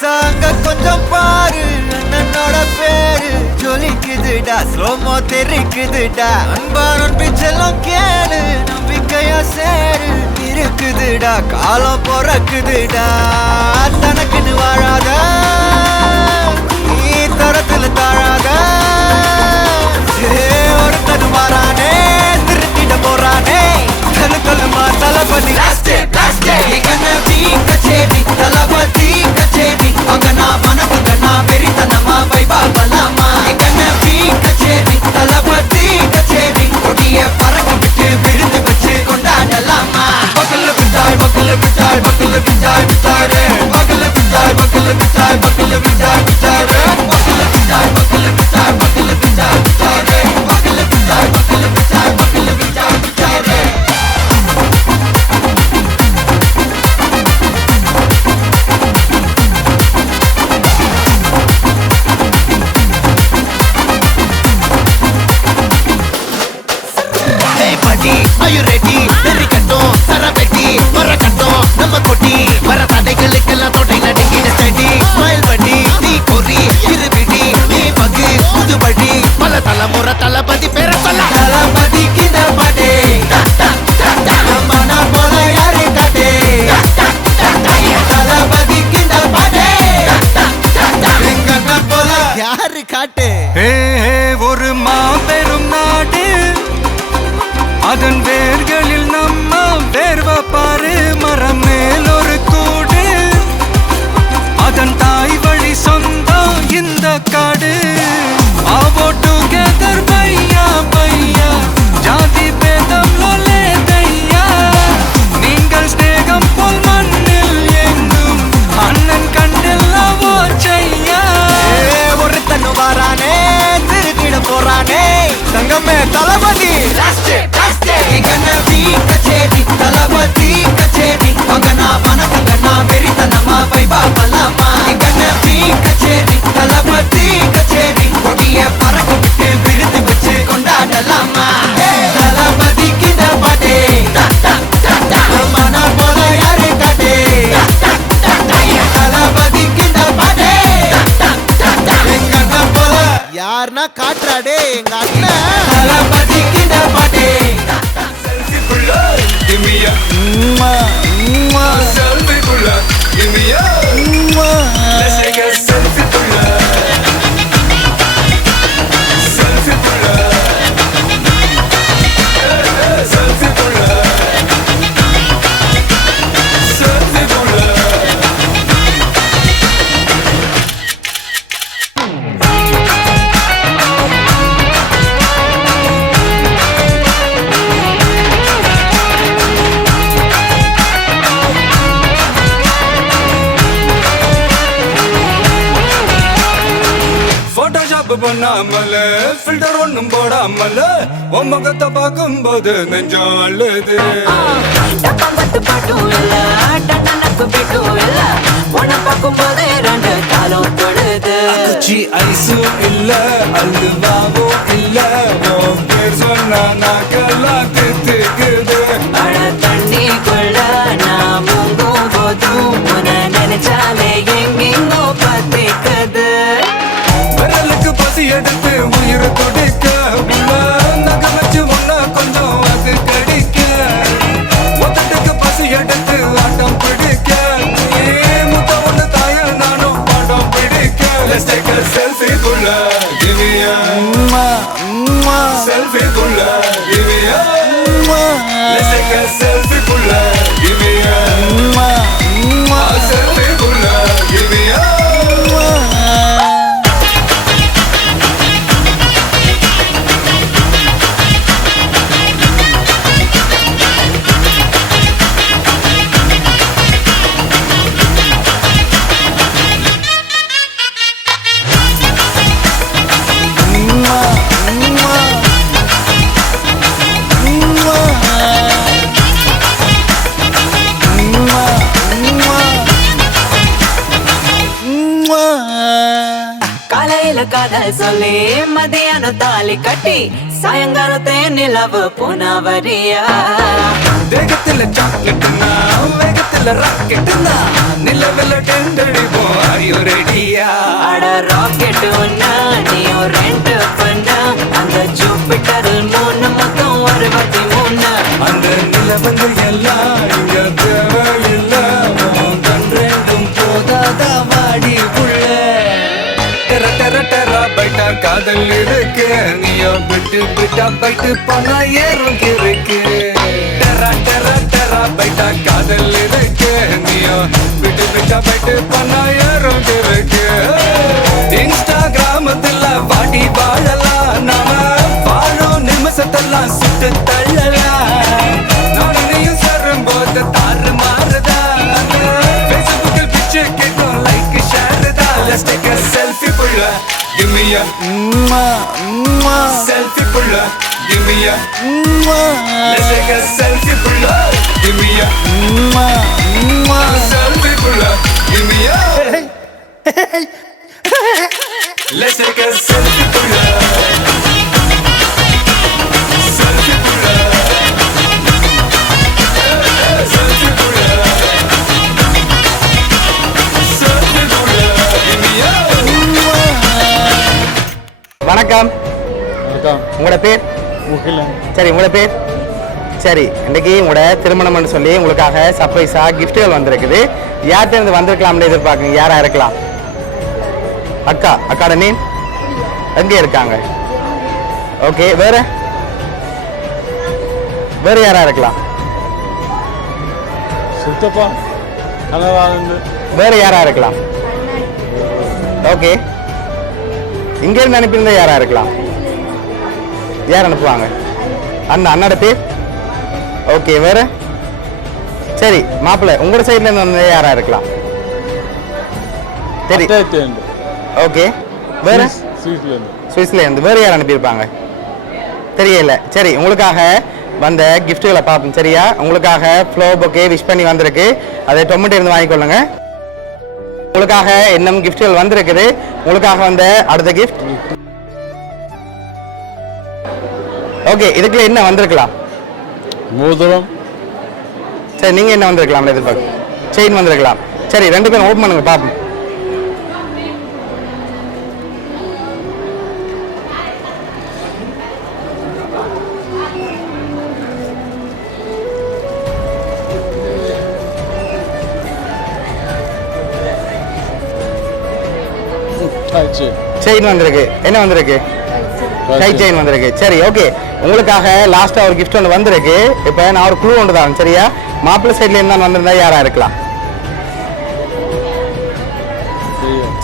சாங்க கொஞ்சம் பாரு அண்ணனோட பேரு ஜொலிக்குதுடா ஸ்லோமோ தெரிக்குதுடா அன்பான பிச்செல்லாம் கேளு நம்பிக்கையா சேரு இருக்குதுடா காலம் பிறக்குதுடா தனக்குன்னு வாழாத நீ தரத்துல தாழாத ஒருத்தன் மாறானே திருத்திட போறானே கல்லு கல்லுமா தளபதி தளபதி கச்சேரி அங்கனா மனசுங்கனா பெரித்தனமா வைபா பலாமா எங்கனவி கச்சேரி தளபதி கச்சேரி கொடிய பறக்க விட்டு விருந்து வச்சு கொண்டாடலாமா பக்கல்ல விட்டாய் பக்கல்ல விட்டாய் பக்கல்ல விட்டாய் விட்டாரே பக்கல்ல விட்டாய் பக்கல்ல விட்டாய் பக்கல்ல விட்டாய் விட்டாரே பக்கல்ல விட்டாய் பக்கல்ல விட்டாய் பக்கல்ல விட்டாய் விட்டாரே பக்கல்ல விட்டாய் பக்கல்ல விட்டாய் பக்கல்ல விட்டாய் விட்டாரே Are you ready? Very கட்டும் சரபெட்டி வர கட்டும் நம்ம கொட்டி வர தடைகளுக்கெல்லாம் தொடை நடுங்கிட ஸ்டடி ஸ்மைல் பண்ணி நீ கொறி இருவிடி நீ பகு புதுபடி பல தலைமுறை தளபதி பேர சொல்ல தளபதிக்கு இந்த பாட்டே மன போல யாரு காட்டே தளபதிக்கு இந்த பாட்டே எங்கண்ணா போல யாரு காட்டே ஒரு மாபெரும் நாடு அதன் வேர்களில் நம்ம வேர்வ பாரு மரம் மேல் ஒரு கூடு அதன் தாய் வழி சொந்தம் இந்த காடு ஆவோ டுகெதர் பையா பையா ஜாதி பேதம் லோலே தையா நீங்கள் ஸ்நேகம் போல் மண்ணில் எங்கும் அண்ணன் கண்டெல்லவோ செய்யா ஒருத்தன் வாரானே திருக்கிட போறானே தங்கமே தளபதி கண்ணவி கச்சேரி தளபதி கச்சேரி அங்கனா மனசங்கனா வெறித்தனமா வைபா பலாமா கண்ணவி கச்சேரி தளபதி கச்சேரி கொடிய பறக்க விட்டு விருந்து வச்சு கொண்டாடலாமா தளபதிக்கு இந்த பாட்டே மன போல யாரு காட்டே தளபதிக்கு இந்த பாட்டே எங்க அண்ணன் போல யாருன்னா காட்டுறாடே எங்க அண்ணன் தளபதிக்கு இந்த பாட்டே Give me a selfie pulla. Give me a. Let's take a selfie pulla. Selfie pulla. Selfie pulla. Selfie pulla. Photoshop பண்ணாமல ஃபில்டர் ஒண்ணும் போடாமல உன் முகத்தை பார்க்கும்போது நெஞ்சம் அழுது டப்பம்பட்டு பாட்டும் இல்ல டன்னனக்கு பிட்டும் இல்ல உன்னை பார்க்கும்போது ரெண்டு காலம் தொடுது குச்சி ஐஸும் இல்ல அல்வாவும் இல்ல உன் பேர் சொன்னா நாக்கெல்லாம் தித்துக்குது மழ தண்ணிக்குள்ள நான் முங்கும் போதும் உன்னை நினைச்சாலே எங்கெங்கோ பத்திக்குது விரலுக்கு பசி எடுத்து உயிர் துடிக்க உள்ள நகை வச்சு உன்ன கொஞ்சம் அது கடிக்க மொத்தத்துக்கு பசி எடுத்து ஆட்டம் பிடிக்க முத்த ஒண்ணு தாய நானும் பாடம் பிடிக்க Let's take a selfie pulla. Give me a selfie pulla. Give me a. Let's take a selfie pulla. Give me a selfie pulla. Give me a. காலையில காதல் சொல்லி மதியானம் தாலி கட்டி சாயங்காலத்தே நிலவு புனவரியா தேகத்துல சாக்லேட்னா வேகத்துல வானத்துல ராக்கெட்டுனா நிலவில் டெண்டடிப்போம் ஐயோ ரெடியா அட ராக்கெட் ஒன்னா நீயோ ரெண்டு பண்ணா அந்த ஜூபிட்டர் மூணு மொத்தம் 63 அந்த நிலவங்க எல்லாம் இங்க தேவையில்ல கண் ரெண்டும் போதாத வாடி புள்ள டெர டெர டெர பைட்டா காதல் இருக்கு நீயோ விட்டு விட்டா பைட்டு போனா ஏறும் இருக்கு டெர டெர டெர பைட்டா காதல் இருக்கு நீயோ விட்டு விட்டா பைட்டு போனா ஏறும் இருக்கு இன்ஸ்டாகிராமத்துல வாடி வாழலாம் நாம வாழும் நிமிஷத்தெல்லாம் சுட்டு தள்ளலாம் நானும் நீயும் சேரும்போது தாறு மாறுதா ஃபேஸ்புக்கில் பிச்சு கேட்கும் லைக் ஷேர் தான் Let's take a selfie புள்ள Give me a selfie புள்ள Give me a Let's take a selfie புள்ள Give me a selfie புள்ள Give me a Let's take a selfie புள்ள Selfie புள்ள Selfie புள்ள Selfie புள்ள Give me a வணக்கம். உங்களோட பேர்? சரி, உங்களோட பேர்? சரி, இன்னைக்கு உங்களோட திருமணம்னு சொல்லி உங்களுக்காக சர்ப்ரைஸா கிஃப்ட்டுகள் வந்திருக்குது. யார்கிட்ட இருந்து வந்திருக்கலாம்னு எதிர்பார்க்குங்க. யாரா இருக்கலாம்? அக்கா. அக்காட நேம் எங்கே இருக்காங்க? ஓகே, வேற வேற யாரா இருக்கலாம்? சித்தப்பா கனவாளந்து வேற யாரா இருக்கலாம்? ஓகே, இங்க இருந்து அனுப்பியிருந்தா யாரா இருக்கலாம்? யார் அனுப்புவாங்க? அண்ணாட பேர்? ஓகே, வேற? சரி, மாப்பிள்ளை உங்களோட சைட்ல இருந்து வந்தது யாரா இருக்கலாம்? சரி, ஓகே, வேற? சுவிஸ்ல இருந்து வேற யார் அனுப்பியிருப்பாங்க? தெரியல. சரி, உங்களுக்காக வந்த கிஃப்ட்டுகளை பார்ப்போம். சரியா? உங்களுக்காக ஃப்ளோ பொக்கே விஷ் பண்ணி வந்திருக்கு. அதை டொமேட்டோ இருந்து வாங்கிக்கொள்ளுங்க. உங்களுக்காக இன்னும் கிஃப்ட்டுகள் வந்திருக்குது. உங்களுக்காக வந்த அடுத்த கிஃப்ட். ஓகே, இதுக்குள்ள என்ன வந்திருக்கலாம்? மோதிரம். சரி, நீங்க என்ன வந்திருக்கலாம்? எதிர்பார்க்க செயின் வந்திருக்கலாம். சரி, ரெண்டு பேரும் ஓப்பன் பண்ணுங்க பார்ப்போம். செயின் வந்திருக்கு. என்ன வந்திருக்கு? கை செயின் வந்திருக்கு. சரி, ஓகே, உங்களுக்காக லாஸ்டா ஒரு கிஃப்ட் ஒன்று வந்திருக்கு. இப்போ நான் ஒரு க்ளூ ஒன்று தான். சரியா? மாப்பிள்ளை சைட்ல இருந்தா வந்திருந்தா யாரா இருக்கலாம்?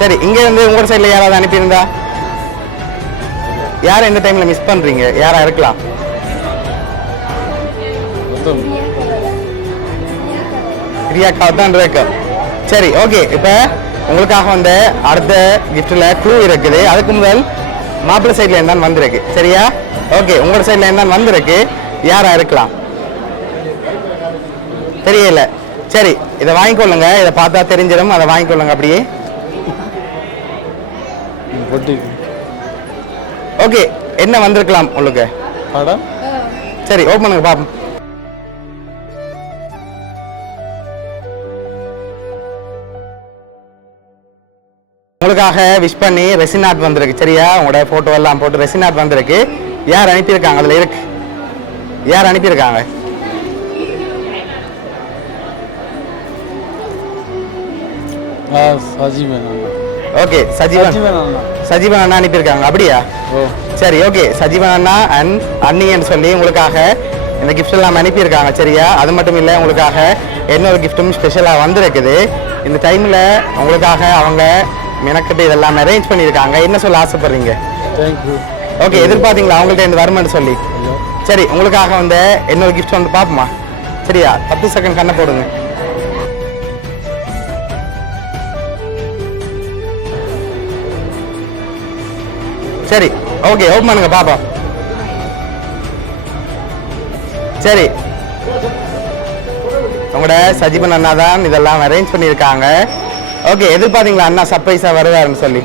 சரி, இங்க இருந்து உங்களோட சைட்ல யாராவது அனுப்பியிருந்தா யாரை இந்த டைம்ல மிஸ் பண்றீங்க? யாரா இருக்கலாம்? பிரியாக்கா தான் இருக்கு. சரி, ஓகே, இப்போ உங்களுக்காக வந்த அடுத்த கிஃப்ட்ல க்ளூ இருக்குது. அதுக்கு முதல் மாப்பிள்ளை சைட்ல இருந்தான் வந்திருக்கு. சரியா? ஓகே, உங்களோட சைட்ல இருந்தான் வந்திருக்கு. யாரா இருக்கலாம்? தெரியல. சரி, இதை வாங்கிக்கொள்ளுங்க. இதை பார்த்தா தெரிஞ்சிடும். அதை வாங்கிக்கொள்ளுங்க அப்படியே. ஓகே, என்ன வந்திருக்கலாம் உங்களுக்கு? சரி, ஓப்பன் பண்ணுங்க பாப்போம். உங்களுக்காக விஷ் பண்ணி ரெசின் ஆர்ட் வந்திருக்கு. சரியா? உங்களோட போட்டோ எல்லாம் போட்டு ரெசின் ஆர்ட் வந்திருக்கு. யார் அனுப்பியிருக்காங்க? அதுல இருக்கு. யார் அனுப்பியிருக்காங்க? ஓகே, சஜீவன் அண்ணா அனுப்பியிருக்காங்க. அப்படியா? சரி, ஓகே, சஜீவன் அண்ணா அண்ட் அண்ணின்னு சொல்லி உங்களுக்காக இந்த கிஃப்ட் எல்லாம் அனுப்பியிருக்காங்க. சரியா? அது மட்டும் இல்லை, உங்களுக்காக இன்னொரு கிஃப்ட்டும் ஸ்பெஷலாக வந்திருக்குது. இந்த டைமில் உங்களுக்காக அவங்க மெனக்கிட்ட இதெல்லாம் அரேஞ்ச் பண்ணியிருக்காங்க. என்ன சொல்ல ஆசைப்படுறீங்க? ஓகே, எதிர்பார்த்தீங்களா அவங்கள்ட்ட இந்த வருமானு சொல்லி? சரி, உங்களுக்காக வந்து இன்னொரு கிஃப்ட் வந்து பார்ப்போமா? சரியா? 10 செகண்ட் கண்ணை போடுங்க. சரி, ஓகே, ஓப்பன் பண்ணுங்க பாப்போம். சரி, உங்களோட சஜீவன் அண்ணா தான் இதெல்லாம் அரேஞ்ச் பண்ணியிருக்காங்க. ஓகே, எதிர்பார்த்தீங்களா அண்ணா சர்ப்ரைஸா வருவாருன்னு சொல்லி?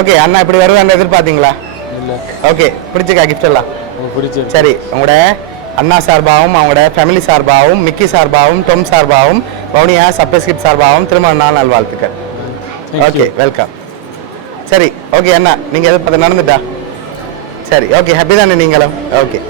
ஓகே, அண்ணா இப்படி வருவாருன்னு எதிர்பார்த்தீங்களா? ஓகே, பிடிச்சிக்கா கிஃப்ட் எல்லாம்? பிடிச்சது. சரி, உங்களோட அண்ணா சார்பாகவும் அவங்களோட ஃபேமிலி சார்பாகவும் மிக்கி சார்பாகவும் டொம் சார்பாகவும் வவுனியா சப்ஸ்கிரிப்ட் சார்பாகவும் திருமண நாள் நல்வாழ்த்துக்கள். Okay, welcome. சரி, ஓகே அண்ணா, நீங்கள் எதிர்பார்த்து நடந்துட்டா? சரி, ஓகே, ஹாப்பி தானே நீங்களும்? ஓகே.